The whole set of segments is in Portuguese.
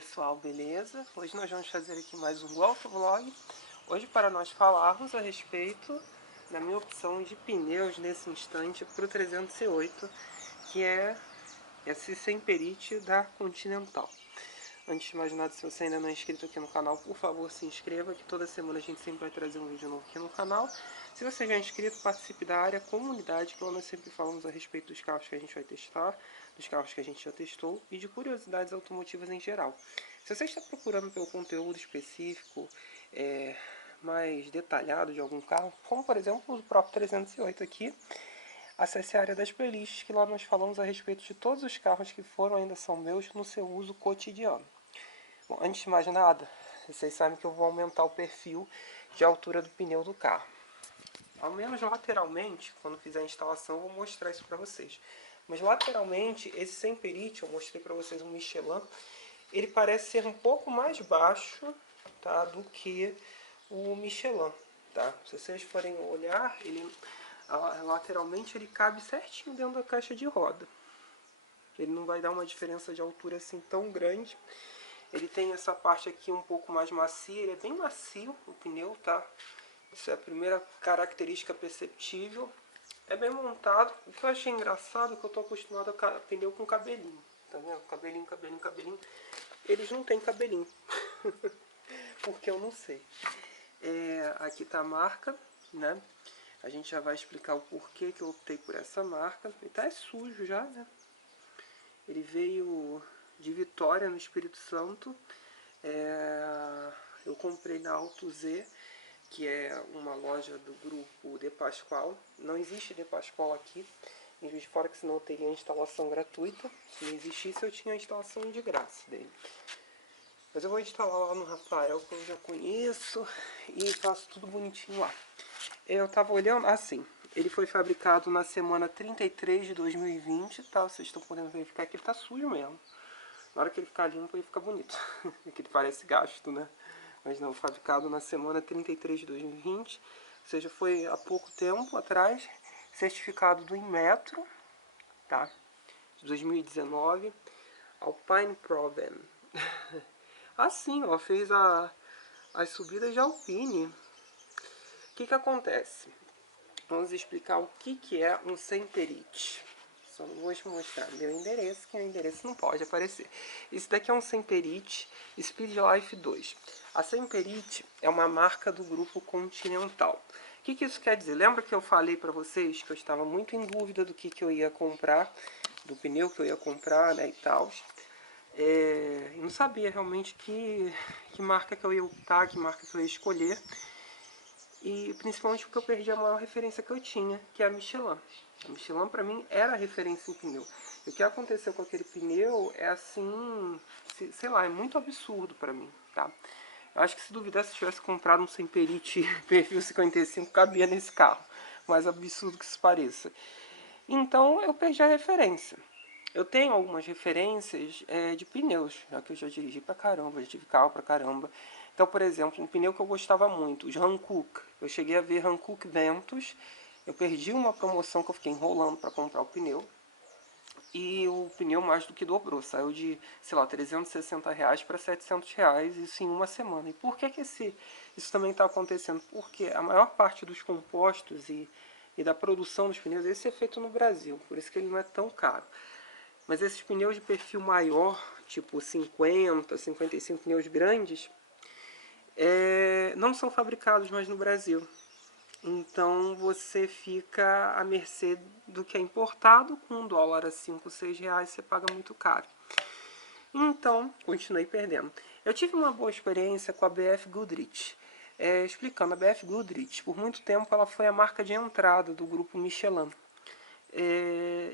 pessoal, beleza? Hoje nós vamos fazer aqui mais um autovlog. Hoje para nós falarmos a respeito da minha opção de pneus nesse instante para o 308, que é esse Semperit da Continental. Antes de mais nada, se você ainda não é inscrito aqui no canal, por favor se inscreva, que toda semana a gente sempre vai trazer um vídeo novo aqui no canal. Se você já é inscrito, participe da área comunidade, que lá nós sempre falamos a respeito dos carros que a gente vai testar, dos carros que a gente já testou e de curiosidades automotivas em geral. Se você está procurando pelo conteúdo específico, mais detalhado de algum carro, como por exemplo o próprio 308 aqui, acesse a área das playlists, que lá nós falamos a respeito de todos os carros que foram ainda são meus no seu uso cotidiano. Bom, antes de mais nada, vocês sabem que eu vou aumentar o perfil de altura do pneu do carro. Ao menos lateralmente, quando fizer a instalação, eu vou mostrar isso para vocês. Mas lateralmente, esse Semperit, eu mostrei para vocês um Michelin, ele parece ser um pouco mais baixo, tá, do que o Michelin. Tá? Se vocês forem olhar, ele lateralmente ele cabe certinho dentro da caixa de roda. Ele não vai dar uma diferença de altura assim tão grande. Ele tem essa parte aqui um pouco mais macia, ele é bem macio o pneu, tá? Isso é a primeira característica perceptível. É bem montado. O que eu achei engraçado é que eu tô acostumado a pneu com cabelinho. Tá vendo? Cabelinho, cabelinho, cabelinho. Eles não têm cabelinho. Porque eu não sei. Aqui tá a marca, né? A gente já vai explicar o porquê que eu optei por essa marca. Ele tá sujo já, né? Ele veio de Vitória, no Espírito Santo. Eu comprei na Auto Z, que é uma loja do grupo De Pascoal. Não existe De Pascoal aqui, em Juiz de Fora, que senão eu teria a instalação gratuita. Se não existisse, eu tinha a instalação de graça dele. Mas eu vou instalar lá no Rafael, que eu já conheço, e faço tudo bonitinho lá. Eu tava olhando, assim, ele foi fabricado na semana 33 de 2020, tá? Vocês estão podendo verificar que ele tá sujo mesmo. Na hora que ele ficar limpo, ele fica bonito. Que ele parece gasto, né? Mas não, fabricado na semana 33 de 2020, ou seja, foi há pouco tempo atrás, certificado do Inmetro, tá? De 2019, Alpine Proven. Assim, ó, fez as subidas de Alpine. O que acontece? Vamos explicar o que é um Semperit. Só não vou te mostrar meu endereço, que o endereço não pode aparecer. Esse daqui é um Semperit Speed Life 2. A Semperit é uma marca do grupo Continental. O que isso quer dizer? Lembra que eu falei para vocês que eu estava muito em dúvida do que eu ia comprar, do pneu que eu ia comprar, né, e tal. Eu não sabia realmente que marca que eu ia optar, que marca que eu ia escolher. E principalmente porque eu perdi a maior referência que eu tinha, que é a Michelin. A Michelin para mim era a referência em pneu. E o que aconteceu com aquele pneu é assim, sei lá, é muito absurdo para mim, tá? Eu acho que se duvidar, se tivesse comprado um Semperit perfil 55, cabia nesse carro. Mais absurdo que isso pareça. Então eu perdi a referência. Eu tenho algumas referências de pneus, já que eu já dirigi pra caramba, já tive carro pra caramba. Então, por exemplo, um pneu que eu gostava muito, os Hankook. Eu cheguei a ver Hankook Ventus, eu perdi uma promoção que eu fiquei enrolando para comprar o pneu. E o pneu mais do que dobrou, saiu de, sei lá, R$ 360 para R$ 700, isso em uma semana. E por que isso também está acontecendo? Porque a maior parte dos compostos e da produção dos pneus, esse é feito no Brasil, por isso que ele não é tão caro. Mas esses pneus de perfil maior, tipo 50, 55 pneus grandes, não são fabricados mais no Brasil. Então você fica à mercê do que é importado, com $1 a 5, 6 reais você paga muito caro. Então, continuei perdendo. Eu tive uma boa experiência com a BF Goodrich. Explicando, a BF Goodrich, por muito tempo, ela foi a marca de entrada do grupo Michelin.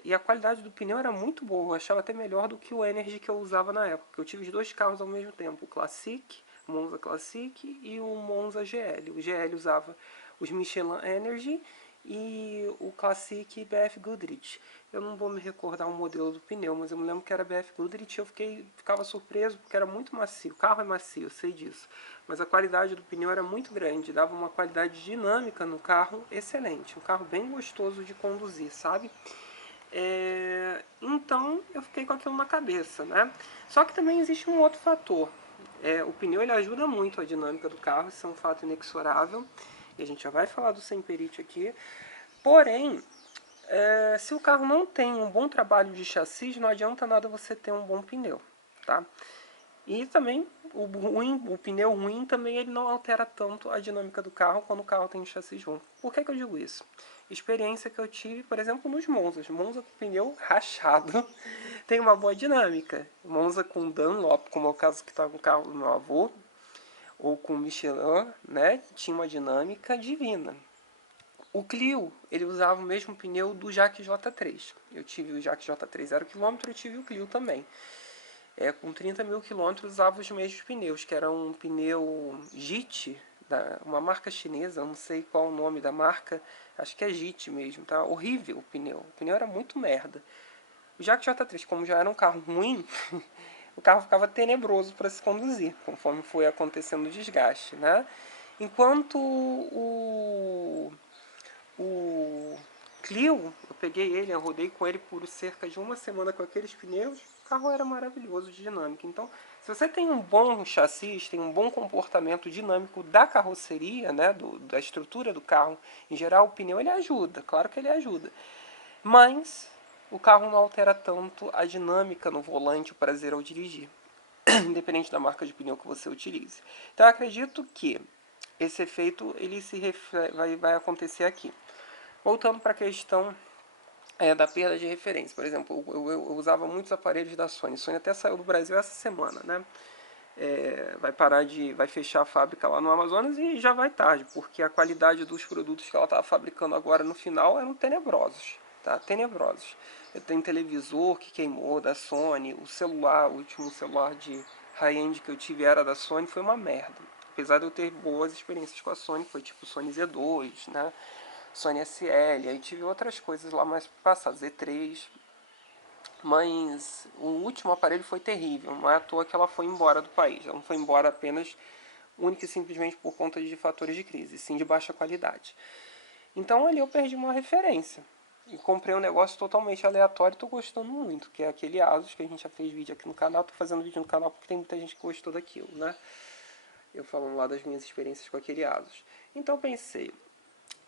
E a qualidade do pneu era muito boa, eu achava até melhor do que o Energy que eu usava na época. Eu tive os dois carros ao mesmo tempo, o Classic, o Monza Classic e o Monza GL. O GL usava os Michelin Energy e o Classic BF Goodrich. Eu não vou me recordar o modelo do pneu, mas eu me lembro que era BF Goodrich e eu ficava surpreso porque era muito macio. O carro é macio, eu sei disso. Mas a qualidade do pneu era muito grande, dava uma qualidade dinâmica no carro excelente. Um carro bem gostoso de conduzir, sabe? Então eu fiquei com aquilo na cabeça, né? Só que também existe um outro fator. O pneu ele ajuda muito a dinâmica do carro, isso é um fato inexorável. E a gente já vai falar do Semperit aqui. Porém, se o carro não tem um bom trabalho de chassi, não adianta nada você ter um bom pneu, tá? E também o pneu ruim também ele não altera tanto a dinâmica do carro quando o carro tem um chassi ruim. Por que eu digo isso? Experiência que eu tive, por exemplo, nos Monzas. Monza com pneu rachado tem uma boa dinâmica. Monza com Dunlop, como é o caso que está com o carro do meu avô, ou com Michelin, né, tinha uma dinâmica divina. O Clio, ele usava o mesmo pneu do Jacques J3. Eu tive o Jacques J3 0 km, eu tive o Clio também. Com 30 mil quilômetros usava os mesmos pneus, que era um pneu JIT, uma marca chinesa, não sei qual o nome da marca, acho que é JIT mesmo, tá? Horrível o pneu era muito merda. O Jacques J3, como já era um carro ruim, o carro ficava tenebroso para se conduzir, conforme foi acontecendo o desgaste, né? Enquanto o Clio, eu peguei ele, eu rodei com ele por cerca de uma semana com aqueles pneus, o carro era maravilhoso de dinâmica. Então, se você tem um bom chassi, tem um bom comportamento dinâmico da carroceria, né, da estrutura do carro, em geral o pneu ele ajuda, claro que ele ajuda. Mas o carro não altera tanto a dinâmica no volante, o prazer ao dirigir, independente da marca de pneu que você utilize. Então eu acredito que esse efeito ele vai acontecer aqui. Voltando para a questão da perda de referência. Por exemplo, eu usava muitos aparelhos da Sony. A Sony até saiu do Brasil essa semana, né? Vai fechar a fábrica lá no Amazonas e já vai tarde, porque a qualidade dos produtos que ela estava fabricando agora no final eram tenebrosos, tá? Tenebrosos. Tem televisor que queimou da Sony, o celular, o último celular de high-end que eu tive era da Sony, foi uma merda. Apesar de eu ter boas experiências com a Sony, foi tipo Sony Z2, né? Sony SL, aí tive outras coisas lá mais passadas, Z3, mas o último aparelho foi terrível, não é à toa que ela foi embora do país, ela não foi embora apenas única e simplesmente por conta de fatores de crise, sim de baixa qualidade. Então ali eu perdi uma referência e comprei um negócio totalmente aleatório e estou gostando muito, que é aquele Asus que a gente já fez vídeo aqui no canal, estou fazendo vídeo no canal porque tem muita gente que gostou daquilo, né? Eu falando lá das minhas experiências com aquele Asus. Então pensei,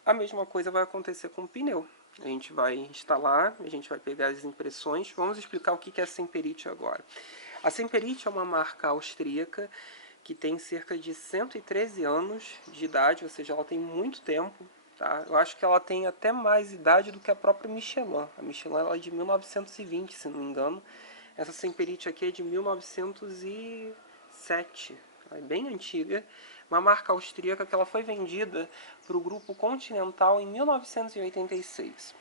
a mesma coisa vai acontecer com o pneu. A gente vai instalar, a gente vai pegar as impressões. Vamos explicar o que é a Semperit agora. A Semperit é uma marca austríaca que tem cerca de 113 anos de idade, ou seja, ela tem muito tempo. Tá? Eu acho que ela tem até mais idade do que a própria Michelin. A Michelin ela é de 1920, se não me engano. Essa Semperit aqui é de 1907. É bem antiga, uma marca austríaca que ela foi vendida para o grupo Continental em 1986.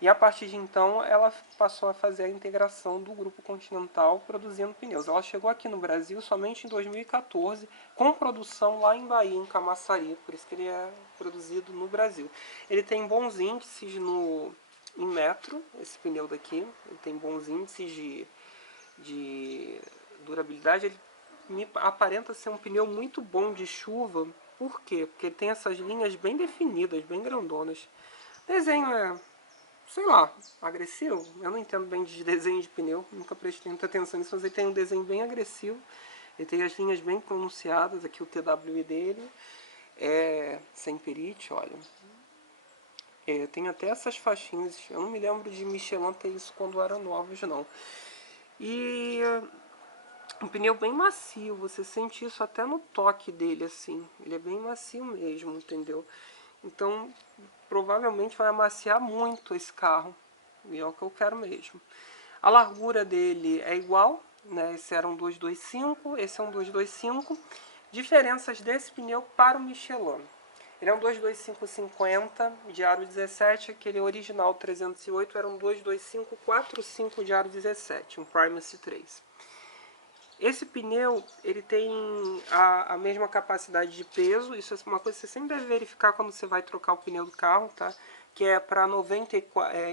E a partir de então ela passou a fazer a integração do grupo Continental produzindo pneus. Ela chegou aqui no Brasil somente em 2014, com produção lá em Bahia, em Camaçari, por isso que ele é produzido no Brasil. Ele tem bons índices em metro, esse pneu daqui, ele tem bons índices de durabilidade, ele me aparenta ser um pneu muito bom de chuva. Por quê? Porque ele tem essas linhas bem definidas, bem grandonas. O desenho sei lá, agressivo. Eu não entendo bem de desenho de pneu, nunca prestei muita atenção nisso, mas ele tem um desenho bem agressivo. Ele tem as linhas bem pronunciadas, aqui o TWI dele é Semperit, olha. Tem até essas faixinhas, eu não me lembro de Michelin ter isso quando eram novos, não. E um pneu bem macio, você sente isso até no toque dele, assim. Ele é bem macio mesmo, entendeu? Então, provavelmente vai amaciar muito esse carro. E é o que eu quero mesmo. A largura dele é igual, né? Esse era um 225, esse é um 225. Diferenças desse pneu para o Michelin. Ele é um 225/50 de aro 17, aquele original 308 era um 225/45 de aro 17, um Primacy 3. Esse pneu ele tem a mesma capacidade de peso, isso é uma coisa que você sempre deve verificar quando você vai trocar o pneu do carro, tá? Que é para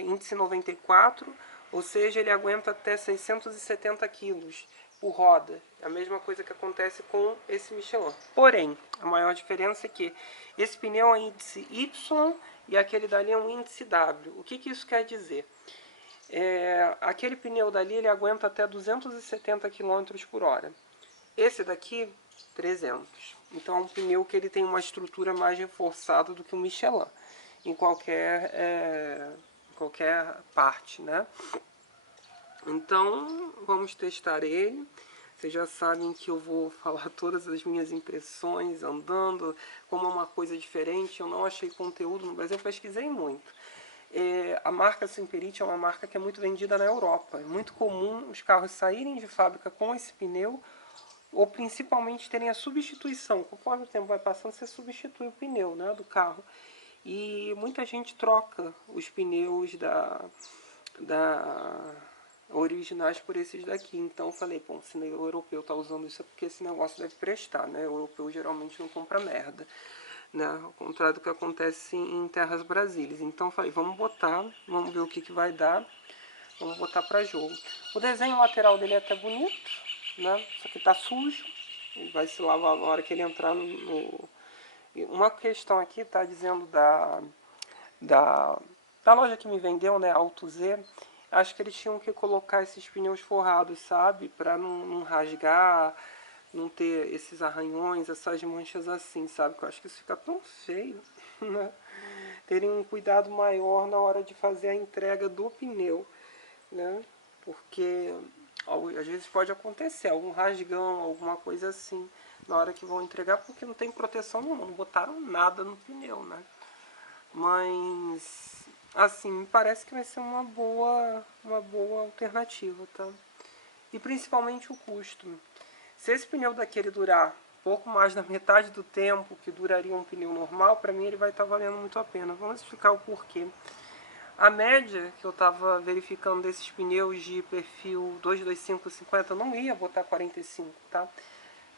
índice 94, ou seja, ele aguenta até 670 kg por roda. É a mesma coisa que acontece com esse Michelin. Porém, a maior diferença é que esse pneu é índice Y e aquele dali é um índice W. O que isso quer dizer? Aquele pneu dali ele aguenta até 270 km por hora. Esse daqui, 300. Então é um pneu que ele tem uma estrutura mais reforçada do que o Michelin, em qualquer parte, né? Então vamos testar ele. Vocês já sabem que eu vou falar todas as minhas impressões andando, como é uma coisa diferente. Eu não achei conteúdo no Brasil, eu pesquisei muito. A marca Semperit é uma marca que é muito vendida na Europa. É muito comum os carros saírem de fábrica com esse pneu, ou principalmente terem a substituição. Conforme o tempo vai passando, você substitui o pneu, né, do carro. E muita gente troca os pneus da originais por esses daqui. Então eu falei, bom, se o europeu tá usando isso é porque esse negócio deve prestar, né? O europeu geralmente não compra merda, né? Ao contrário do que acontece em terras brasileiras. Então eu falei, vamos botar, vamos ver o que vai dar. Vamos botar para jogo. O desenho lateral dele é até bonito, né? Só que tá sujo. Ele vai se lavar na hora que ele entrar no... Uma questão aqui tá dizendo da, da loja que me vendeu, né, Auto Z, acho que eles tinham que colocar esses pneus forrados, sabe? Pra não rasgar, não ter esses arranhões, essas manchas assim, sabe? Que eu acho que isso fica tão feio, né? Terem um cuidado maior na hora de fazer a entrega do pneu, né? Porque às vezes pode acontecer algum rasgão, alguma coisa assim, na hora que vão entregar, porque não tem proteção nenhuma, não botaram nada no pneu, né? Mas assim, me parece que vai ser uma boa alternativa, tá? E principalmente o custo. Se esse pneu daquele durar pouco mais da metade do tempo que duraria um pneu normal, para mim ele vai estar valendo muito a pena. Vamos explicar o porquê. A média que eu estava verificando desses pneus de perfil 225/50, eu não ia botar 45, tá?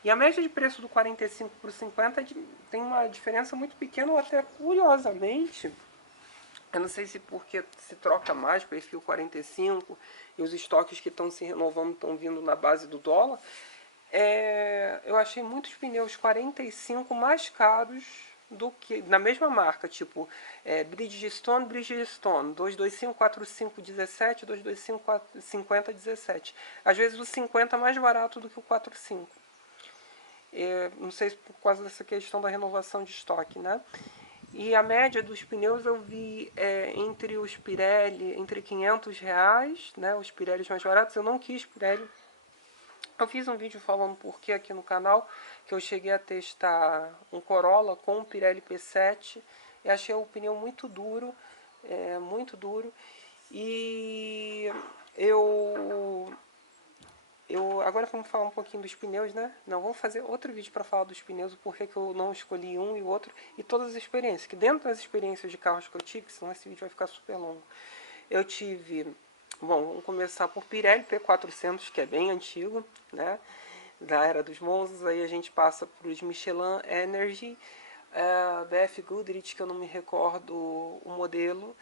E a média de preço do 45 por 50 tem uma diferença muito pequena, ou até curiosamente, eu não sei se porque se troca mais perfil 45 e os estoques que estão se renovando estão vindo na base do dólar. Eu achei muitos pneus 45 mais caros do que na mesma marca, tipo Bridgestone, 225, 45, 17, 225, 50, 17. Às vezes o 50 é mais barato do que o 45. Não sei se por causa dessa questão da renovação de estoque, né? E a média dos pneus eu vi entre os Pirelli, entre R$ 500, né? Os Pirellis mais baratos. Eu não quis Pirelli. Eu fiz um vídeo falando por que aqui no canal, que eu cheguei a testar um Corolla com um Pirelli P7 e achei o pneu muito duro, muito duro. E agora vamos falar um pouquinho dos pneus, né? Não, vamos fazer outro vídeo para falar dos pneus, o porquê que eu não escolhi um e o outro, e todas as experiências. Que dentro das experiências de carros que eu tive, senão esse vídeo vai ficar super longo. Eu tive, bom, vamos começar por Pirelli P400, que é bem antigo, né? Da era dos Monzas. Aí a gente passa para os Michelin Energy, BF Goodrich, que eu não me recordo o modelo.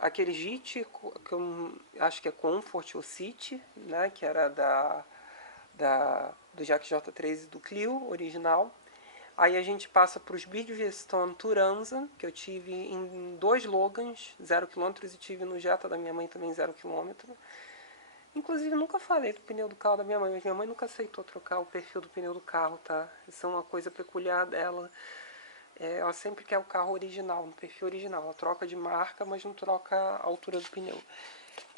Aquele JIT, que eu acho que é Comfort ou City, né, que era do Jack J3 e do Clio original. Aí a gente passa para os Bridgestone Turanza, que eu tive em 2 Logans, 0 km, e tive no Jetta da minha mãe também 0 km. Inclusive, nunca falei do pneu do carro da minha mãe, mas minha mãe nunca aceitou trocar o perfil do pneu do carro, tá? Isso é uma coisa peculiar dela. Ela sempre quer o carro original, no perfil original. Ela troca de marca, mas não troca a altura do pneu.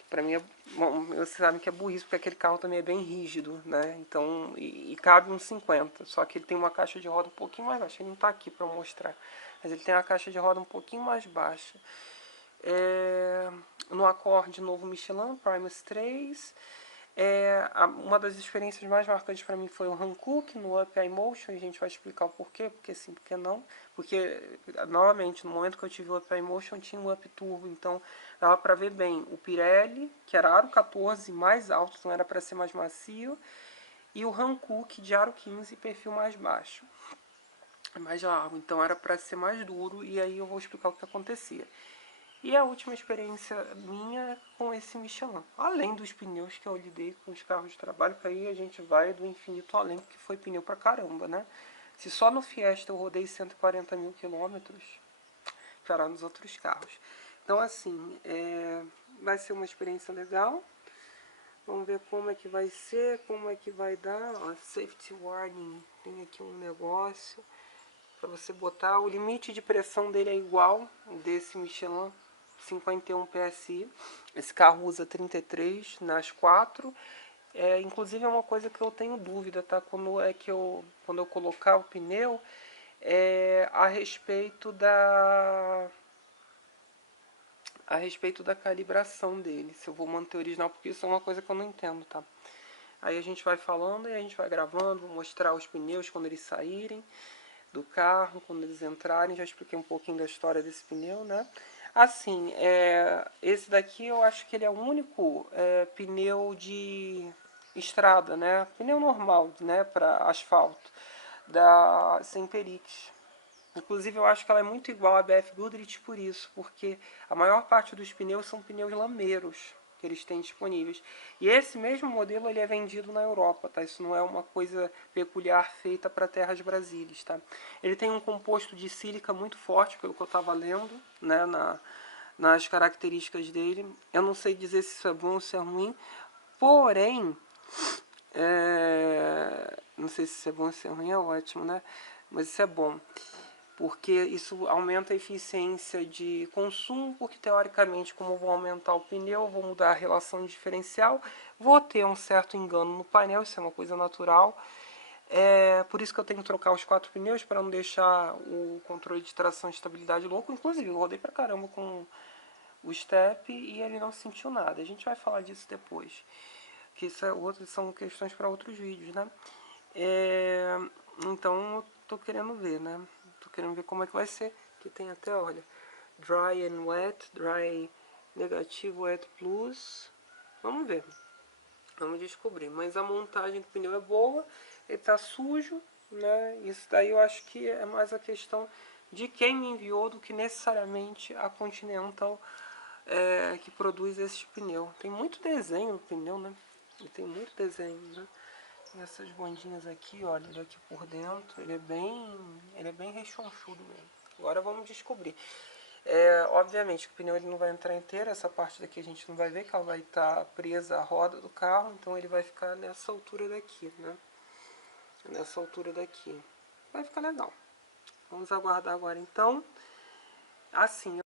Pra mim, bom, você sabe que é burrice, porque aquele carro também é bem rígido, né? Então, e cabe uns 50. Só que ele tem uma caixa de roda um pouquinho mais baixa. Ele não tá aqui pra mostrar. Mas ele tem uma caixa de roda um pouquinho mais baixa. No Accord novo Michelin, Primus 3. Uma das experiências mais marcantes para mim foi o Hankook no Up iMotion. A gente vai explicar o porquê, porque sim, porque não. Porque, novamente, no momento que eu tive o Up iMotion, tinha um Up Turbo. Então, dava para ver bem o Pirelli, que era aro 14, mais alto, então era para ser mais macio. E o Hankook de aro 15, perfil mais baixo. Mais largo, então era para ser mais duro. E aí eu vou explicar o que acontecia. E a última experiência minha com esse Michelin. Além dos pneus que eu lidei com os carros de trabalho, que aí a gente vai do infinito além, porque foi pneu pra caramba, né? Se só no Fiesta eu rodei 140 mil quilômetros, para nos outros carros. Então assim, vai ser uma experiência legal. Vamos ver como é que vai ser, como é que vai dar. Ó, safety warning, tem aqui um negócio para você botar. O limite de pressão dele é igual desse Michelin 51 PSI. Esse carro usa 33 nas 4. Inclusive é uma coisa que eu tenho dúvida, tá? Quando eu colocar o pneu, a respeito da calibração dele, se eu vou manter o original, porque isso é uma coisa que eu não entendo, tá? Aí a gente vai falando e a gente vai gravando, vou mostrar os pneus quando eles saírem do carro, quando eles entrarem. Já expliquei um pouquinho da história desse pneu, né? Assim, esse daqui eu acho que ele é o único pneu de estrada, né? Pneu normal, né? Para asfalto, da Semperix. Inclusive eu acho que ela é muito igual à BF Goodrich por isso, porque a maior parte dos pneus são pneus lameiros que eles têm disponíveis. E esse mesmo modelo ele é vendido na Europa, tá? Isso não é uma coisa peculiar feita para terras brasílias, tá? Ele tem um composto de sílica muito forte, pelo que eu estava lendo, né, nas características dele. Eu não sei dizer se isso é bom ou se é ruim, porém, não sei se isso é bom ou se é ruim, é ótimo, né? Mas isso é bom, porque isso aumenta a eficiência de consumo, porque teoricamente, como eu vou aumentar o pneu, eu vou mudar a relação de diferencial, vou ter um certo engano no painel, isso é uma coisa natural. Por isso que eu tenho que trocar os 4 pneus, para não deixar o controle de tração e estabilidade louco. Inclusive, eu rodei pra caramba com o step e ele não sentiu nada. A gente vai falar disso depois, que isso são questões para outros vídeos, né? Então, eu tô querendo ver, né? Tô querendo ver como é que vai ser. Que tem até, olha, dry and wet, dry negativo, wet plus. Vamos ver. Vamos descobrir. Mas a montagem do pneu é boa. Ele tá sujo, né? Isso daí eu acho que é mais a questão de quem me enviou do que necessariamente a Continental que produz esse pneu. Tem muito desenho no pneu, né? E tem muito desenho, né? Tem essas bondinhas aqui, olha, ele aqui por dentro, ele é bem rechonchudo mesmo. Agora vamos descobrir. Obviamente que o pneu ele não vai entrar inteiro, essa parte daqui a gente não vai ver, que ela vai estar presa à roda do carro, então ele vai ficar nessa altura daqui, né? Nessa altura daqui. Vai ficar legal. Vamos aguardar agora então. Assim,